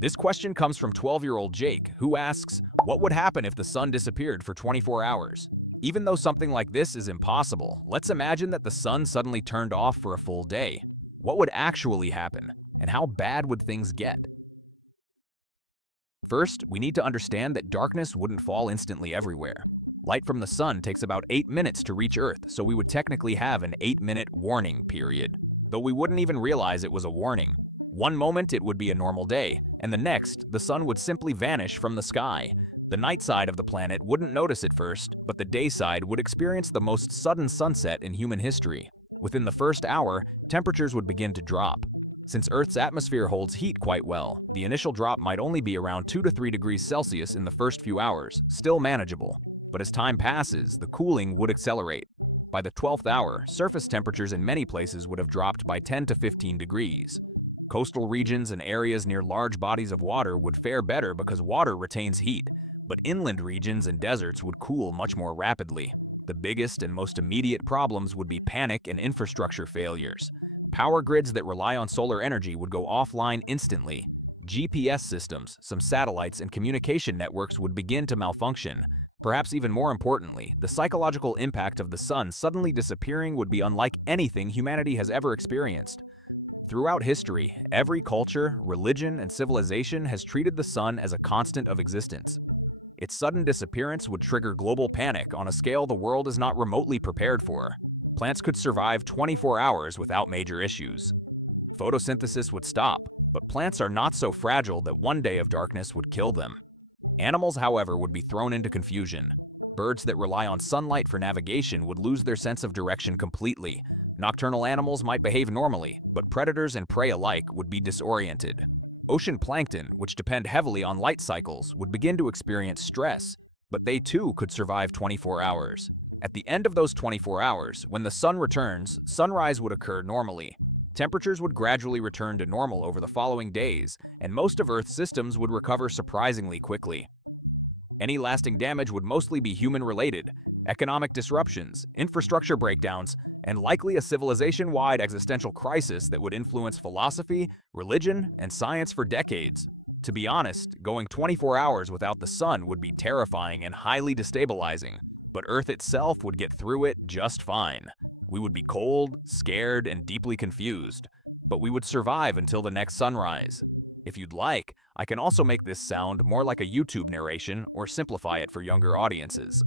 This question comes from 12-year-old Jake, who asks, what would happen if the sun disappeared for 24 hours? Even though something like this is impossible, let's imagine that the sun suddenly turned off for a full day. What would actually happen, and how bad would things get? First, we need to understand that darkness wouldn't fall instantly everywhere. Light from the sun takes about 8 minutes to reach Earth, so we would technically have an 8-minute warning period, though we wouldn't even realize it was a warning. One moment it would be a normal day, and the next, the sun would simply vanish from the sky. The night side of the planet wouldn't notice it first, but the day side would experience the most sudden sunset in human history. Within the first hour, temperatures would begin to drop. Since Earth's atmosphere holds heat quite well, the initial drop might only be around 2 to 3 degrees Celsius in the first few hours, still manageable. But as time passes, the cooling would accelerate. By the 12th hour, surface temperatures in many places would have dropped by 10 to 15 degrees. Coastal regions and areas near large bodies of water would fare better because water retains heat, but inland regions and deserts would cool much more rapidly. The biggest and most immediate problems would be panic and infrastructure failures. Power grids that rely on solar energy would go offline instantly. GPS systems, some satellites, and communication networks would begin to malfunction. Perhaps even more importantly, the psychological impact of the sun suddenly disappearing would be unlike anything humanity has ever experienced. Throughout history, every culture, religion, and civilization has treated the sun as a constant of existence. Its sudden disappearance would trigger global panic on a scale the world is not remotely prepared for. Plants could survive 24 hours without major issues. Photosynthesis would stop, but plants are not so fragile that one day of darkness would kill them. Animals, however, would be thrown into confusion. Birds that rely on sunlight for navigation would lose their sense of direction completely. Nocturnal animals might behave normally, but predators and prey alike would be disoriented. Ocean plankton, which depend heavily on light cycles, would begin to experience stress, but they too could survive 24 hours. At the end of those 24 hours, when the sun returns, sunrise would occur normally. Temperatures would gradually return to normal over the following days, and most of Earth's systems would recover surprisingly quickly. Any lasting damage would mostly be human-related: economic disruptions, infrastructure breakdowns, and likely a civilization-wide existential crisis that would influence philosophy, religion, and science for decades. To be honest, going 24 hours without the sun would be terrifying and highly destabilizing, but Earth itself would get through it just fine. We would be cold, scared, and deeply confused, but we would survive until the next sunrise. If you'd like, I can also make this sound more like a YouTube narration or simplify it for younger audiences.